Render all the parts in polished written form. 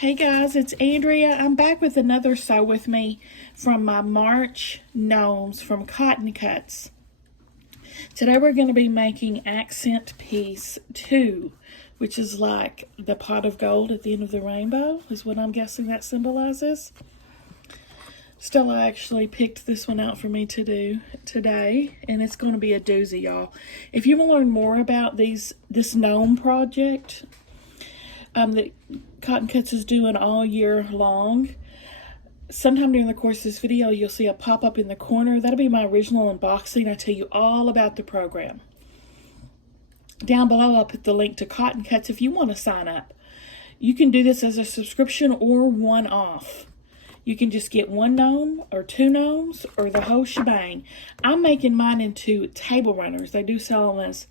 Hey guys, it's Andrea. I'm back with another Sew With Me from my March gnomes from Cotton Cuts. Today we're going to be making accent piece 2, which is like the pot of gold at the end of the rainbow, is what I'm guessing that symbolizes. Stella actually picked this one out for me to do today, and it's going to be a doozy, y'all. If you want to learn more about this gnome project that Cotton Cuts is doing all year long, sometime during the course of this video you'll see a pop-up in the corner. That'll be my original unboxing. I tell you all about the program. Down below I'll put the link to Cotton Cuts if you want to sign up. You can do this as a subscription or one-off. You can just get one gnome or two gnomes or the whole shebang. I'm making mine into table runners. They do sell them as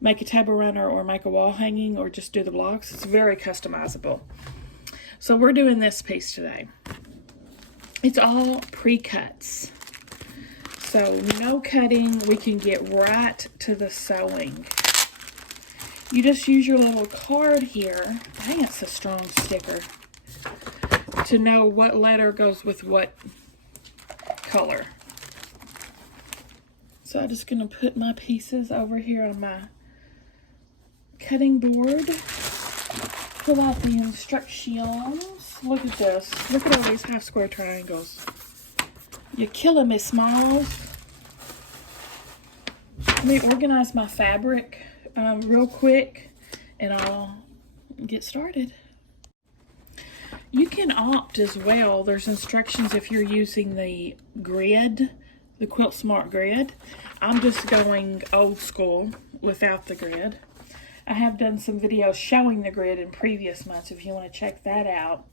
make a table runner or make a wall hanging or just do the blocks. It's very customizable. So we're doing this piece today. It's all pre-cuts. So no cutting. We can get right to the sewing. You just use your little card here. Dang, it's a strong sticker. To know what letter goes with what color. So I'm just going to put my pieces over here on my cutting board. Pull out the instructions. Look at this. Look at all these half square triangles. You're killing me, Smalls. Let me organize my fabric real quick and I'll get started. You can opt as well. There's instructions if you're using the grid, the Quilt Smart grid. I'm just going old school without the grid. I have done some videos showing the grid in previous months if you want to check that out.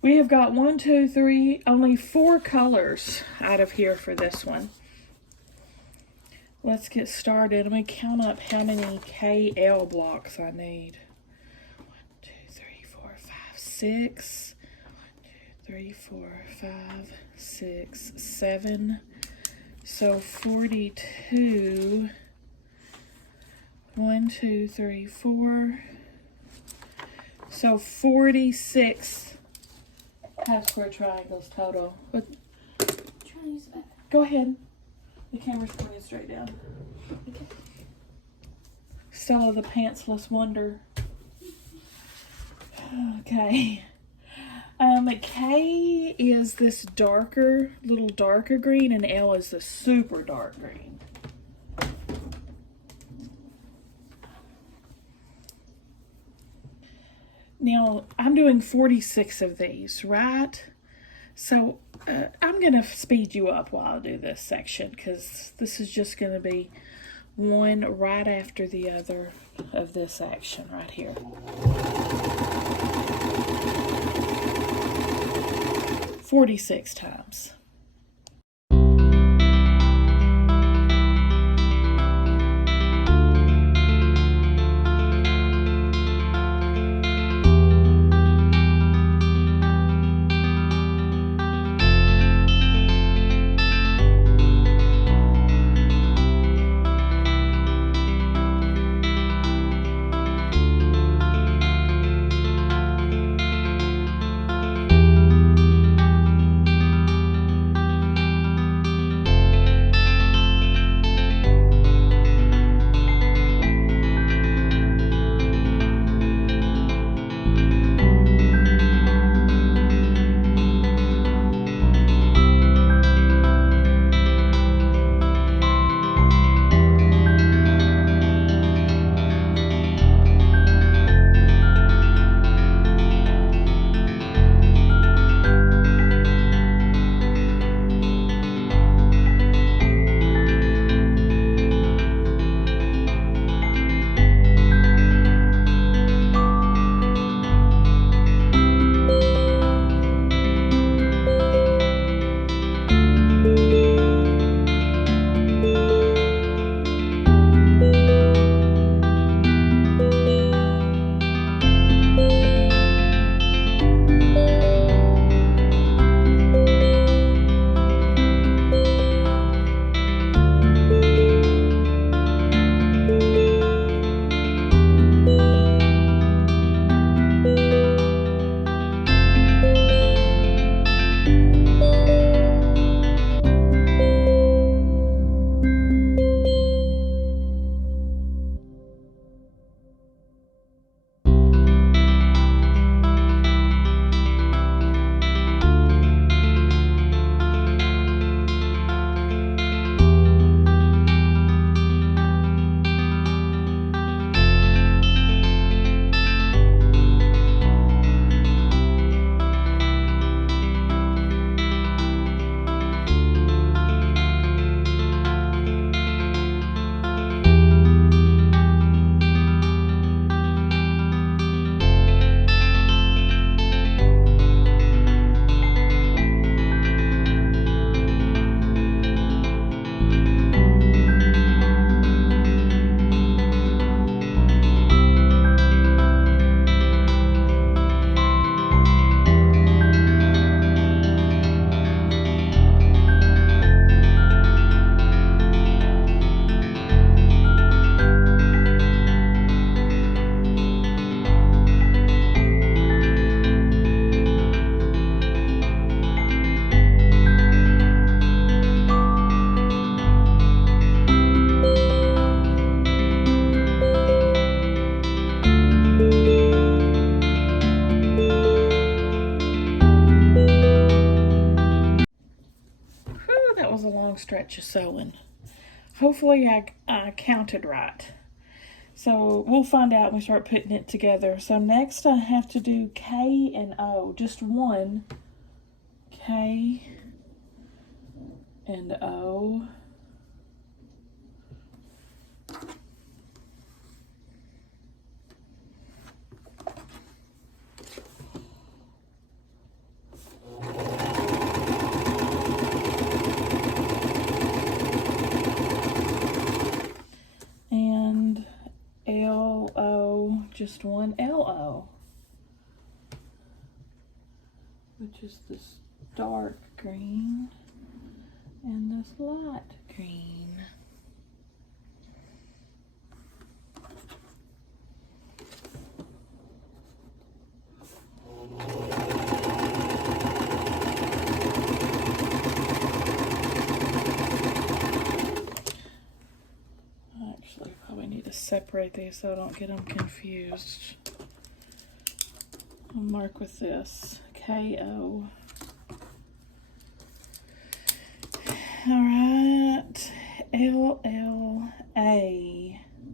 We have got 1, 2, 3, only 4 colors out of here for this one. Let's get started. Let me count up how many KL blocks I need. 6, 1, 2, 3, 4, 5, 6, 7. So 42. 1, 2, 3, 4. So 46 half square triangles total. But go ahead. The camera's pointing straight down. Okay. Stella the pantsless wonder. Okay. K is this little darker green, and L is the super dark green. Now, I'm doing 46 of these, right? So, I'm going to speed you up while I do this section, because this is just going to be one right after the other of this action right here. 46 times. stretch of sewing. Hopefully I counted right. So we'll find out when we start putting it together. So next I have to do K and O, just one K and O. And LO, just one LO, which is this dark green and this light green. Actually, probably need to separate these so I don't get them confused. I'll mark with this KO. Alright, LLA.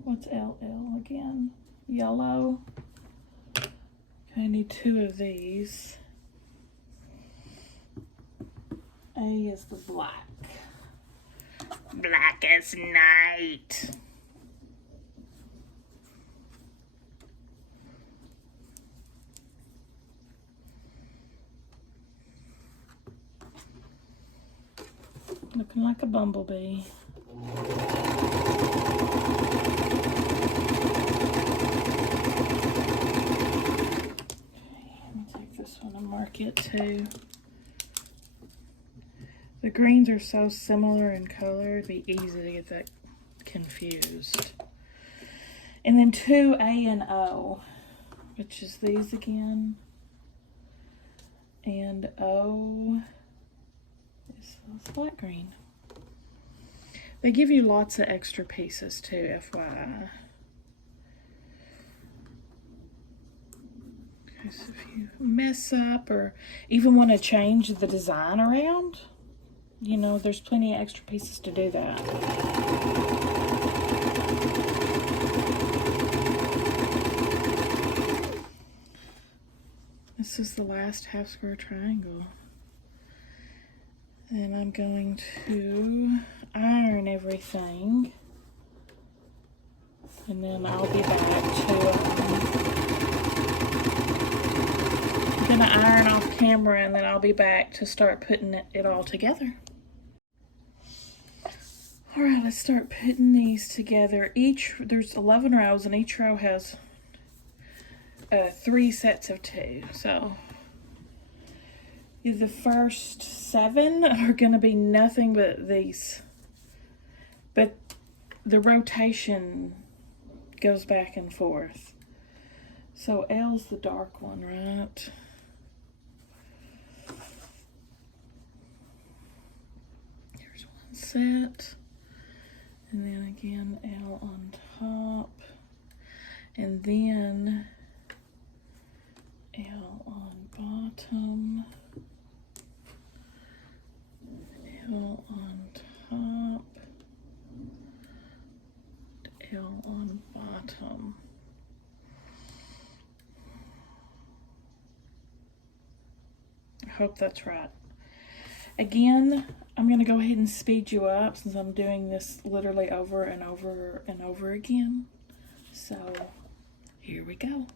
What's LL again? Yellow. Okay, I need two of these. A is the black. Black as night. Looking like a bumblebee. Okay, let me take this one and mark it too. The greens are so similar in color, it'd be easy to get that confused. And then two A and O, which is these again. And O is this light green. They give you lots of extra pieces too, FYI. Okay, so if you mess up or even want to change the design around, you know, there's plenty of extra pieces to do that. This is the last half square triangle. And I'm going to iron everything. And then I'll be back to, I'm gonna iron off camera and then I'll be back to start putting it all together. All right, let's start putting these together. There's 11 rows and each row has 3 sets of 2. So the first 7 are gonna be nothing but these. But the rotation goes back and forth. So L's the dark one, right? Here's one set. And then again, L on top. And then L on bottom. L on top. L on bottom. I hope that's right. Again, I'm going to go ahead and speed you up since I'm doing this literally over and over and over again. So, here we go.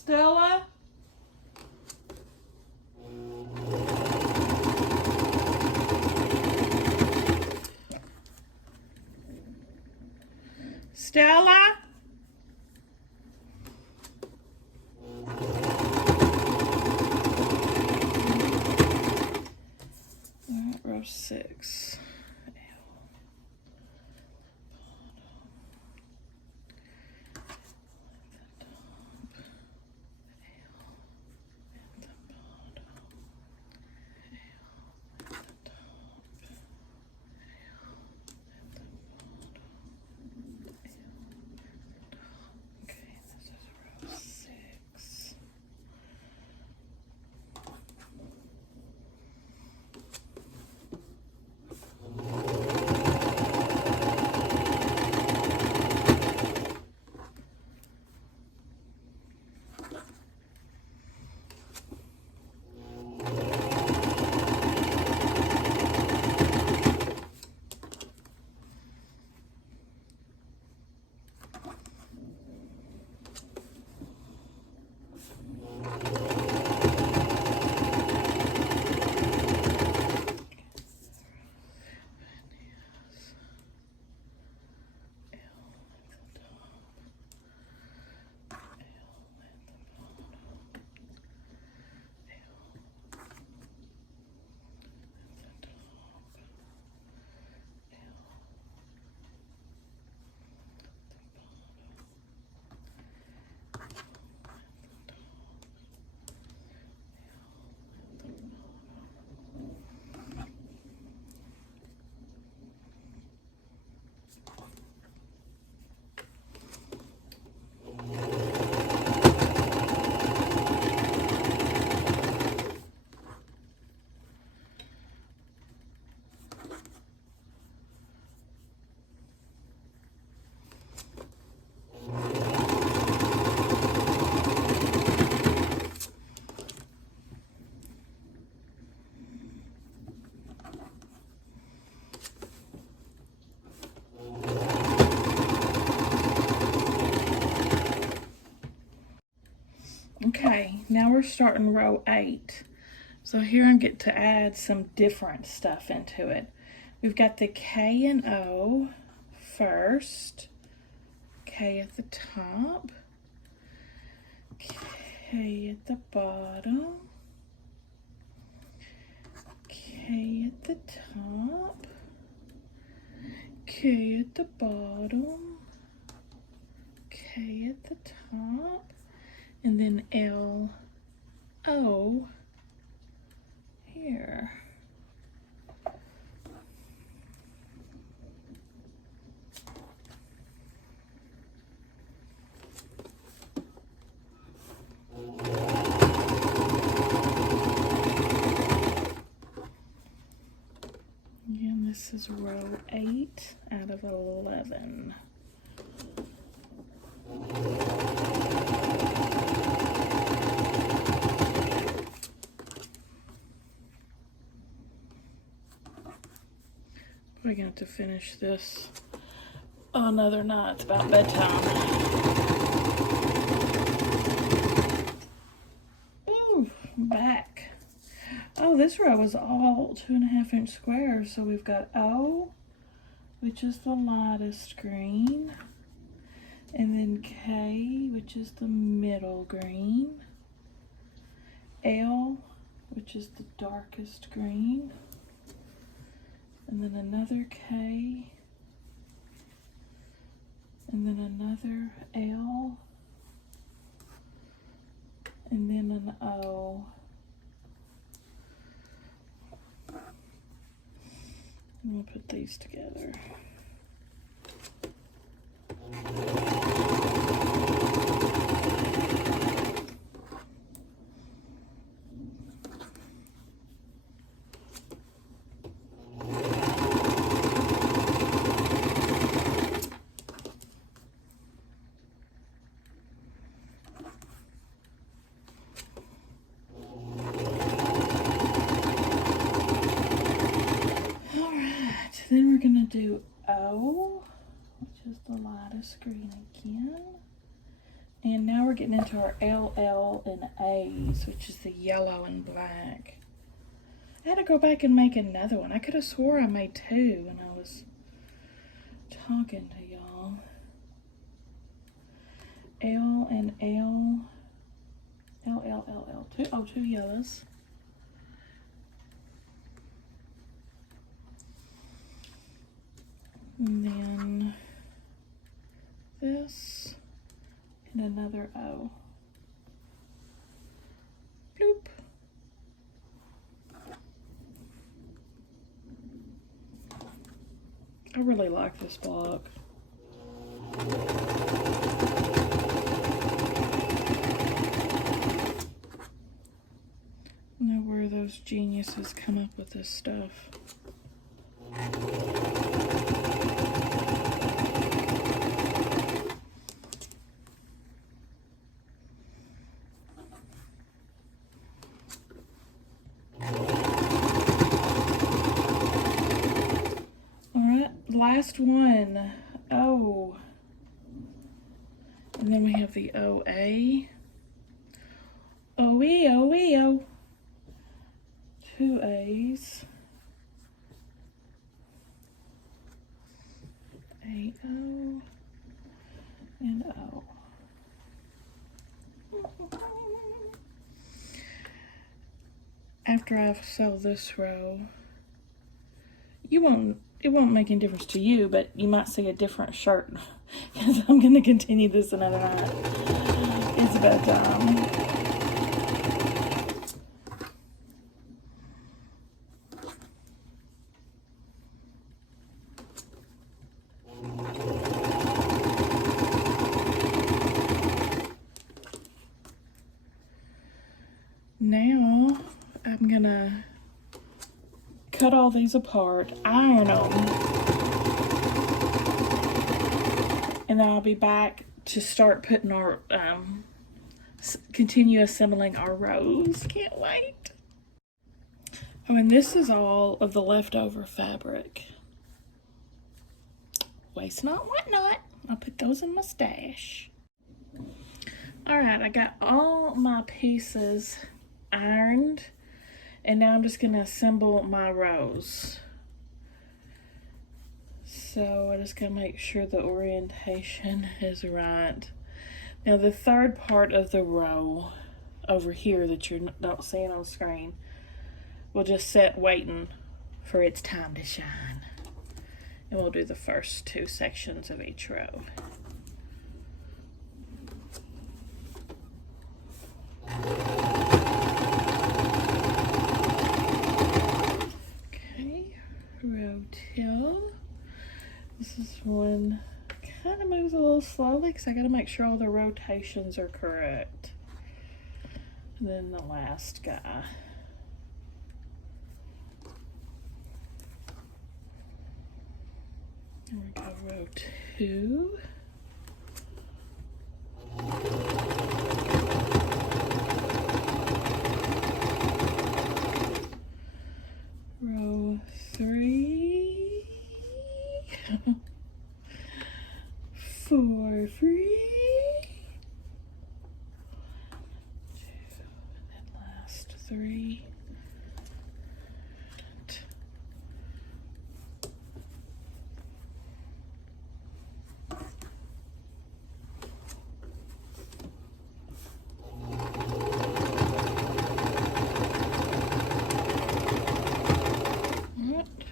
Stella? Stella? All right, row 6. Okay, now we're starting row 8. So here I get to add some different stuff into it. We've got the K and O first, K at the top, K at the bottom, K at the top, K at the bottom, K at the top, and then L, O here. Again, this is row 8 out of 11. We're going to finish this another night. It's about bedtime. Ooh, I'm back. Oh, this row is all 2.5 inch squares. So we've got O, which is the lightest green, and then K, which is the middle green, L, which is the darkest green, and then another K, and then another L, and then an O. And we'll put these together. Then we're going to do O, which is the lightest green again. And now we're getting into our LL and A's, which is the yellow and black. I had to go back and make another one. I could have swore I made two when I was talking to y'all. L and L. L. Two yellows. And then this and another O. Bloop. I really like this block. I know where those geniuses come up with this stuff. Last one, O. And then we have the OA. O. Two A's. A-O and O. After I sell this row, it won't make any difference to you, but you might see a different shirt because I'm going to continue this another night. It's about time. Now I'm going to cut all these apart, iron them, and then I'll be back to start putting our, continue assembling our rows. Can't wait. Oh, and this is all of the leftover fabric. Waste not, want not. I'll put those in my stash. All right, I got all my pieces ironed. And now I'm just going to assemble my rows. So I just got to make sure the orientation is right. Now the third part of the row over here that you're not seeing on screen will just sit waiting for its time to shine. And we'll do the first two sections of each row. Row 2. This is one kind of moves a little slowly because I got to make sure all the rotations are correct. And then the last guy. There we go, row 2. Row 3. 4 free. 2, and then last 3.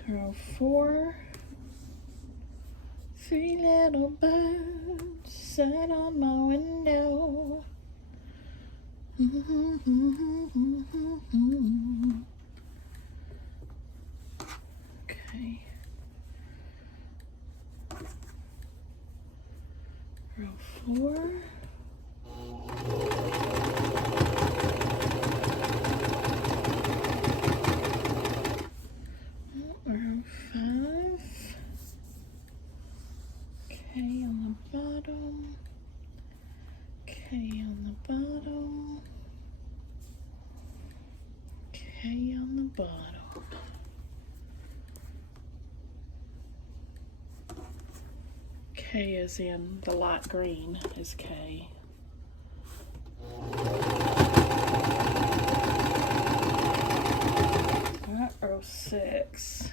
Row 4. 3 little birds sat on my window. Okay. Row 4. Row 5. K on the bottom. K on the bottom. K on the bottom. K is in the light green is K. 6.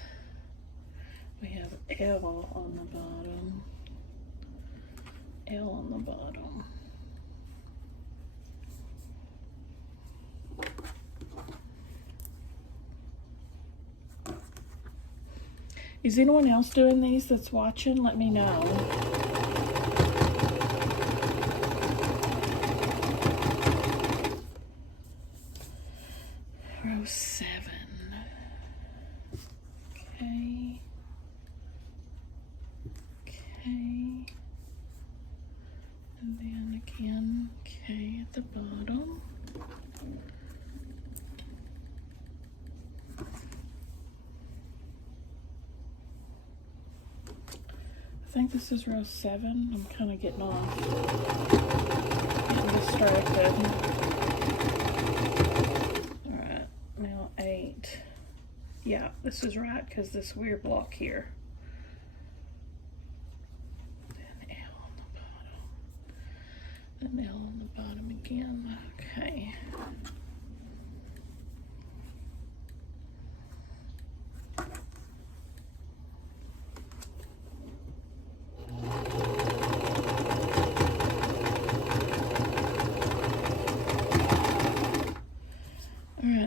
We have L on the bottom. L on the bottom. Is anyone else doing these that's watching? Let me know. Row 7. Okay. Okay. And then again, okay at the bottom. I think this is row 7. I'm kind of getting distracted. Alright, now 8. Yeah, this is right because this weird block here. Then L on the bottom. Then L on the bottom again. Okay.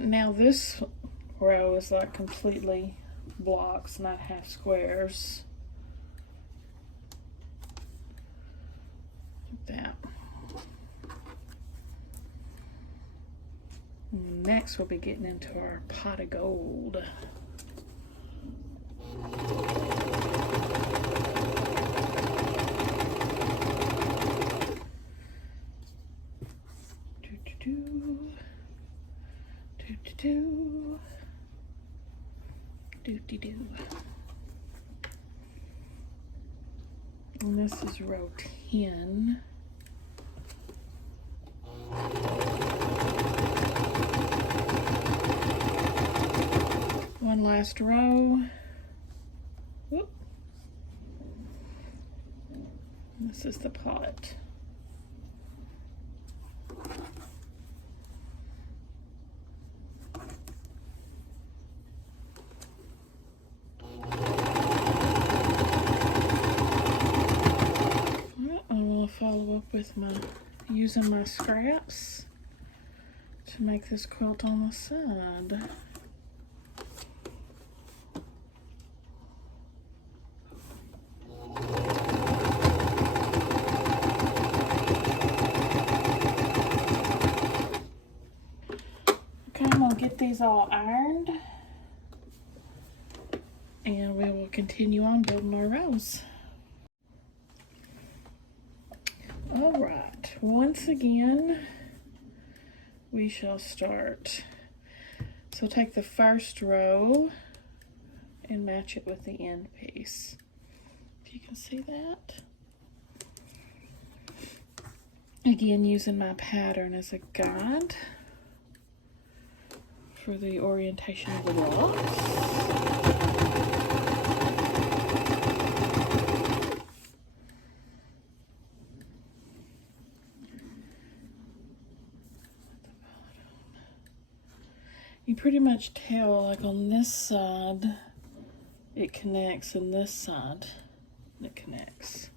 Now this row is like completely blocks, not half squares. Like that. Next we'll be getting into our pot of gold. Do. And this is row 10. One last row. Whoop. This is the pot. Follow up with using my scraps to make this quilt on the side. Okay, I'm gonna get these all ironed and we will continue on building our rows. All right, once again, we shall start. So take the first row and match it with the end piece. If you can see that. Again, using my pattern as a guide for the orientation of the blocks. You pretty much tell, like on this side it connects and this side it connects.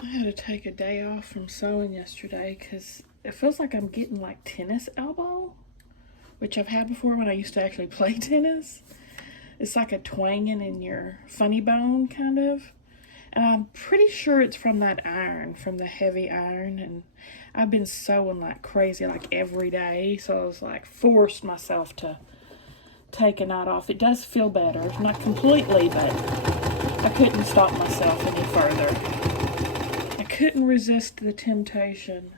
I had to take a day off from sewing yesterday because it feels like I'm getting like tennis elbow, which I've had before when I used to actually play tennis. It's like a twanging in your funny bone, kind of. And I'm pretty sure it's from that iron, from the heavy iron. And I've been sewing like crazy, like every day. So I was like, forced myself to take a night off. It does feel better. Not completely, but I couldn't stop myself any further. I couldn't resist the temptation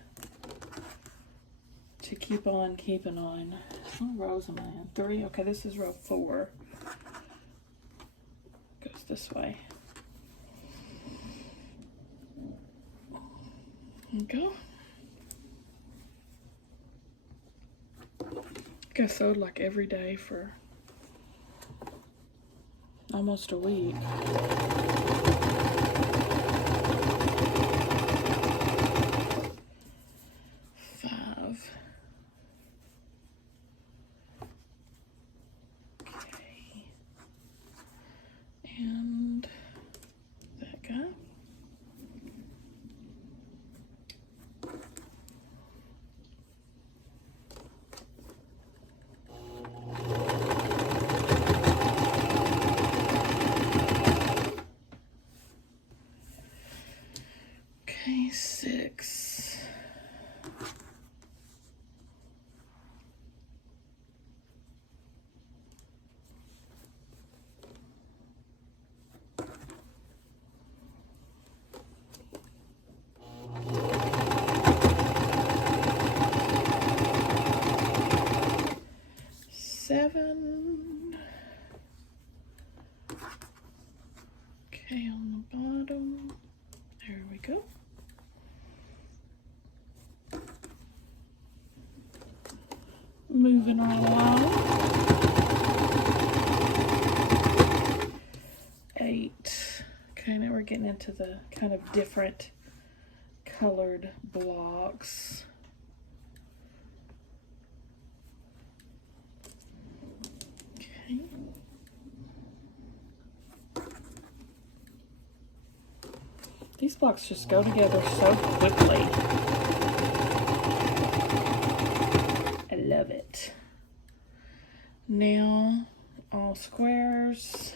to keep on keeping on. What rows am I in? 3? Okay, this is row 4. Goes this way. There you go. I sewed like every day for almost a week. 7. Okay, on the bottom. There we go. Moving right along. 8. Okay, now we're getting into the kind of different colored blocks. Okay. These blocks just go together so quickly. I love it. Now, all squares.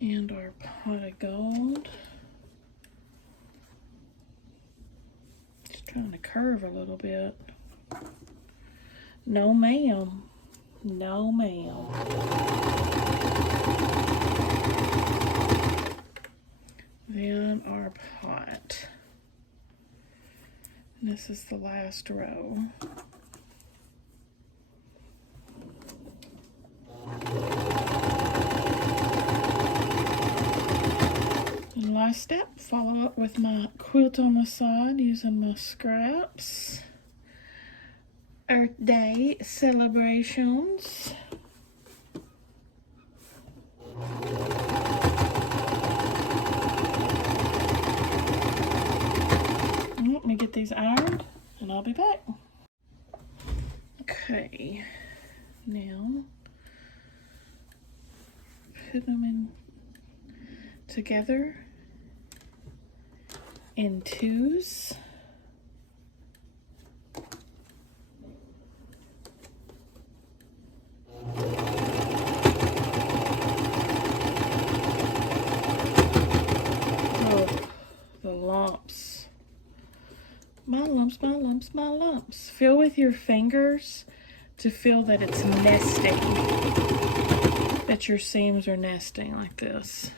And our pot of gold. Just trying to curve a little bit. No ma'am. No ma'am. Then our pot. And this is the last row. And last step, follow up with my quilt on the side using my scraps. Earth Day celebrations. Let me get these ironed and I'll be back. Okay, now put them in together in 2s. The lumps. My lumps, my lumps, my lumps. Feel with your fingers to feel that it's nesting. That your seams are nesting like this.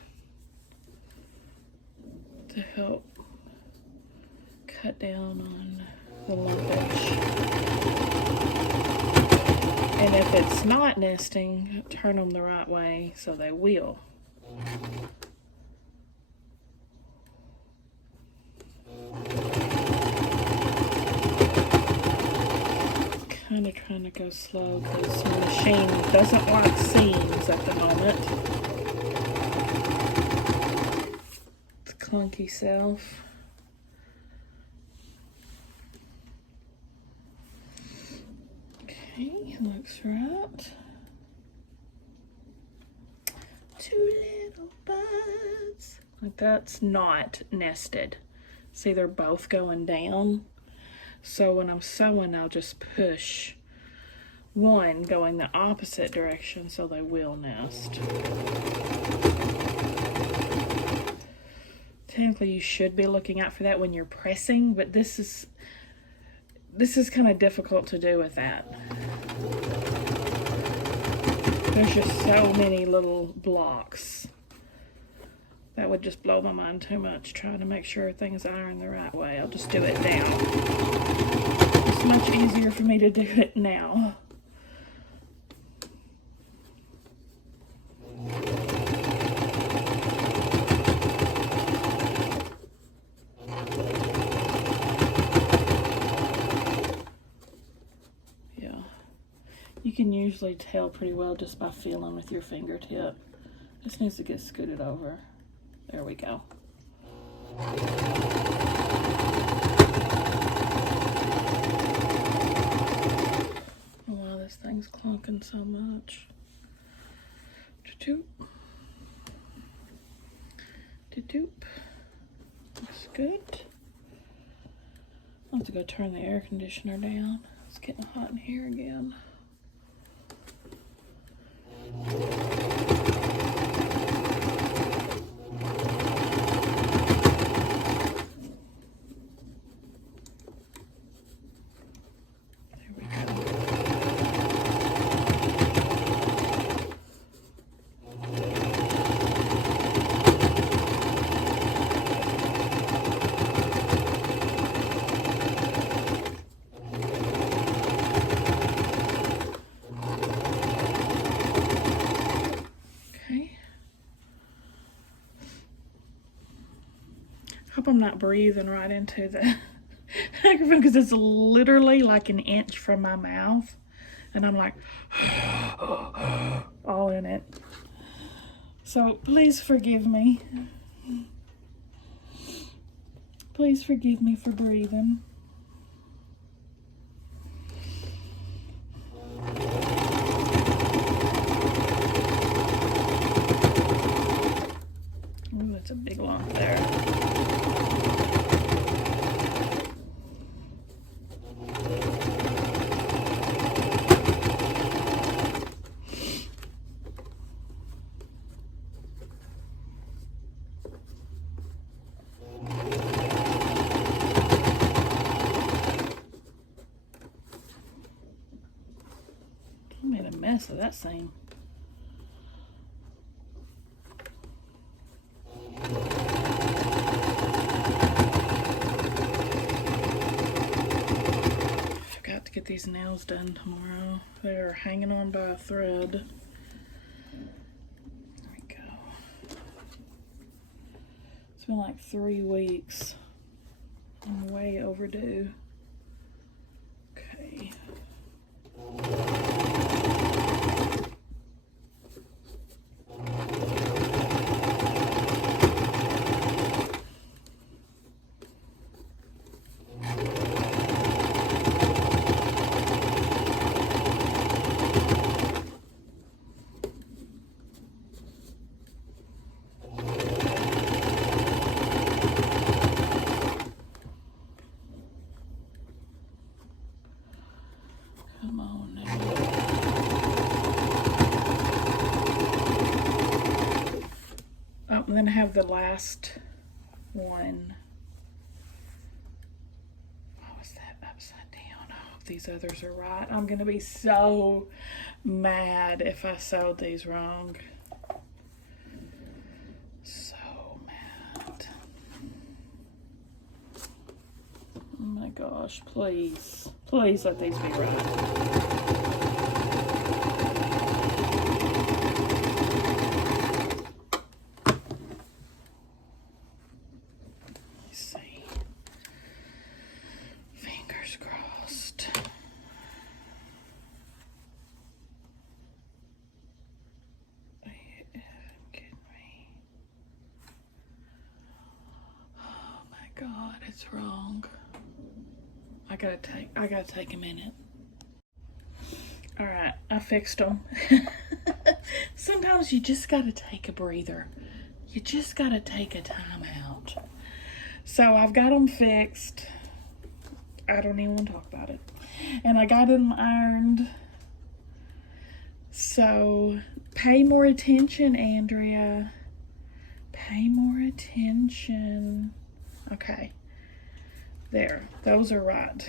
To help cut down on the lumpage. And if it's not nesting, turn them the right way so they will. Kind of trying to go slow because my machine doesn't like seams at the moment. It's clunky self. Okay, looks right. 2 little buds. Like that's not nested. See, they're both going down. So when I'm sewing, I'll just push one going the opposite direction so they will nest. Technically, you should be looking out for that when you're pressing, but this is kind of difficult to do with that. There's just so many little blocks. That would just blow my mind too much, trying to make sure everything's ironed the right way. I'll just do it now. It's much easier for me to do it now. Yeah. You can usually tell pretty well just by feeling with your fingertip. This needs to get scooted over. There we go. Oh wow, this thing's clunking so much. Doop. Doop. Looks good. I'll have to go turn the air conditioner down. It's getting hot in here again. Hope I'm not breathing right into the microphone because it's literally like an inch from my mouth. And I'm like, all in it. So please forgive me. Please forgive me for breathing. Ooh, that's a big lump there. I made a mess of that thing. Forgot to get these nails done tomorrow. They're hanging on by a thread. There we go. It's been like 3 weeks. I'm way overdue. Okay. Come on now. Oh, I'm gonna have the last one. Oh, is that upside down? I hope these others are right. I'm gonna be so mad if I sewed these wrong. So mad. Oh my gosh, please. Please let these be right. God, it's wrong. I gotta take a minute. All right, I fixed them. Sometimes you just gotta take a breather. You just gotta take a time out. So I've got them fixed. I don't even want to talk about it. And I got them ironed. So pay more attention, Andrea. Pay more attention. Okay, there, those are right.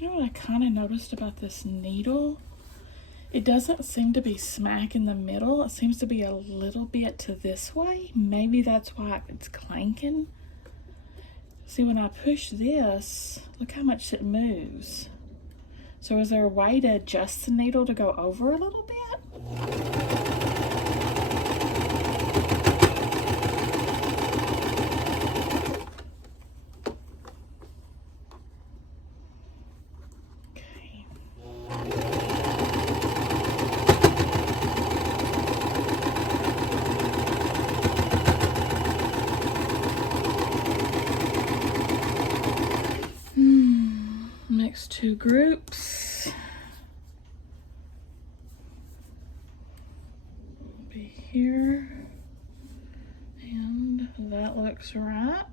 You know what I kind of noticed about this needle? It doesn't seem to be smack in the middle. It seems to be a little bit to this way. Maybe that's why it's clanking. See, when I push this, look how much it moves. So is there a way to adjust the needle to go over a little bit? Next 2 groups. Be here. And that looks right.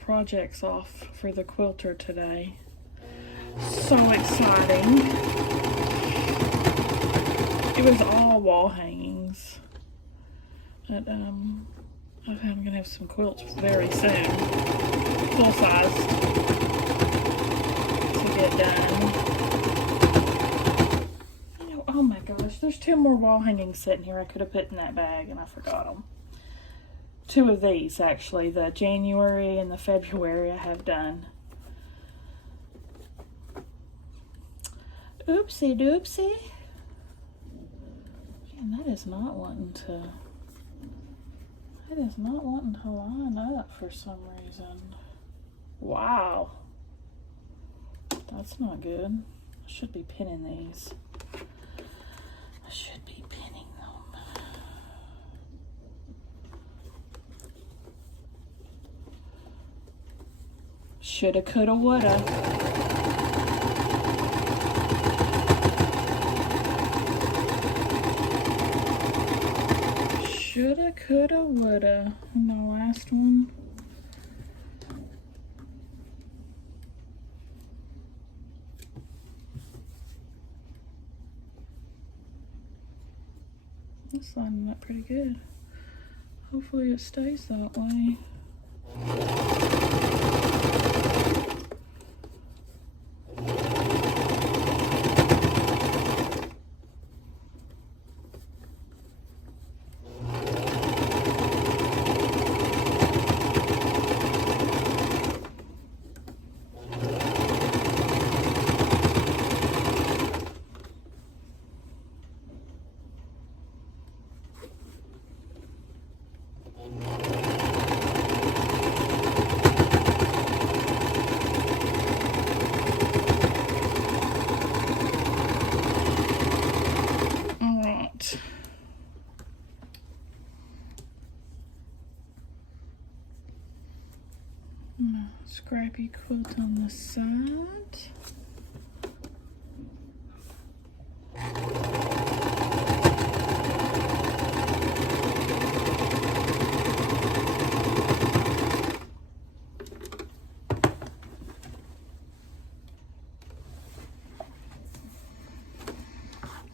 projects off for the quilter today. So exciting. It was all wall hangings. But, I'm gonna have some quilts very soon. Full size to get done. You know, oh my gosh, there's 2 more wall hangings sitting here I could have put in that bag and I forgot them. 2 of these actually, the January and the February I have done. Oopsie doopsie. Man, that is not wanting to line up for some reason. Wow. That's not good. I should be pinning these. I should be pinning them. Shoulda, coulda, woulda. Shoulda, coulda, woulda. And the last one. It's lining up pretty good. Hopefully it stays that way. Scrappy quilt on the side.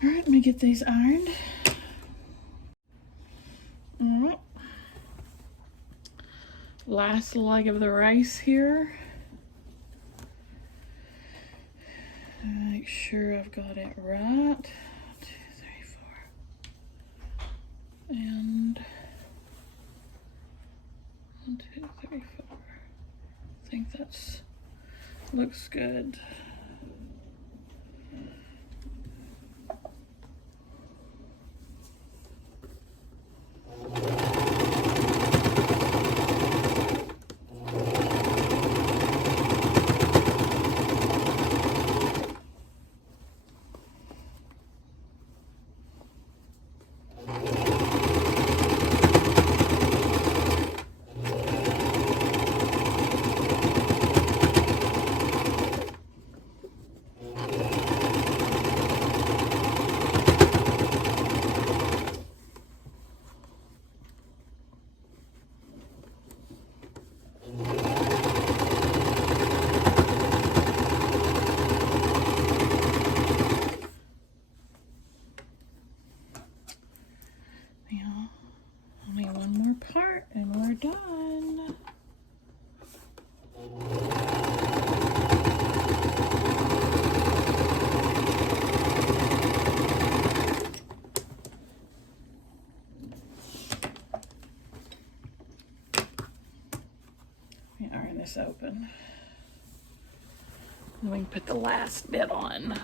All right, let me get these ironed. All right. Last leg of the race here. Make sure I've got it right. 2, 3, 4. And 1, 2, 3, 4. I think that's looks good. And we're done. Let me iron this open. And we can put the last bit on.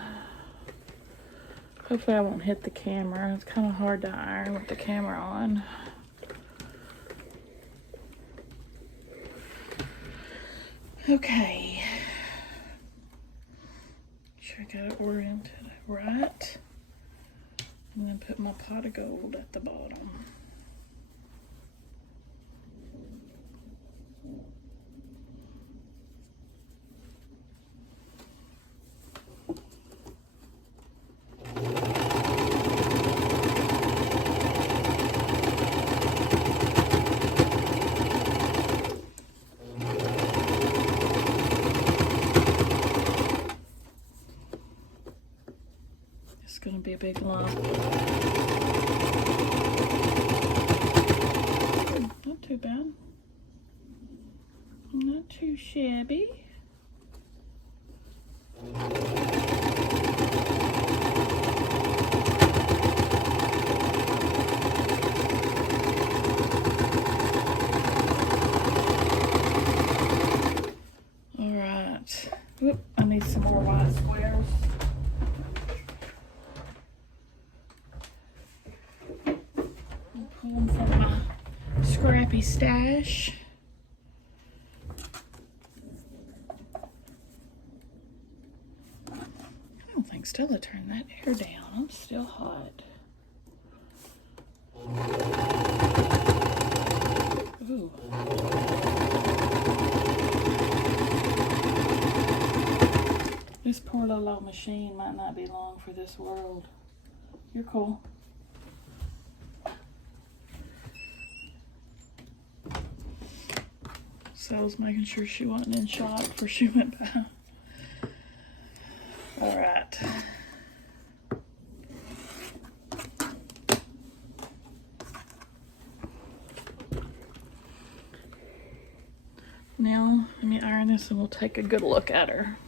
Hopefully I won't hit the camera. It's kind of hard to iron with the camera on. Okay. Make sure I got it oriented right. And then put my pot of gold at the bottom. gonna be a big lump. Not too bad. Not too shabby. Alright. Oop, I need some more white squares. I'll pull them from my scrappy stash. I don't think Stella turned that air down. I'm still hot. Ooh. This poor little old machine might not be long for this world. You're cool. So I was making sure she wasn't in shock before she went by. All right. Now, let me iron this and we'll take a good look at her.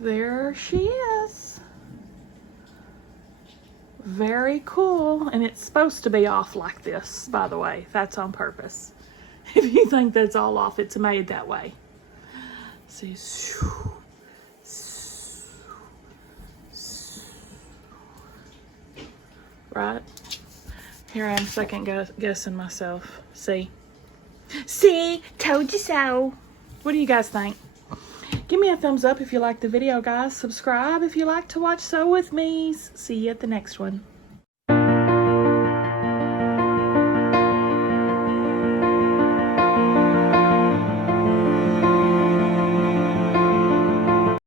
There she is. Very cool. And it's supposed to be off like this, by the way. That's on purpose. If you think that's all off, it's made that way. See, right? Here I am second guessing myself. See? See? Told you so. What do you guys think? Give me a thumbs up if you like the video, guys. Subscribe if you like to watch Sew With Me. See you at the next one.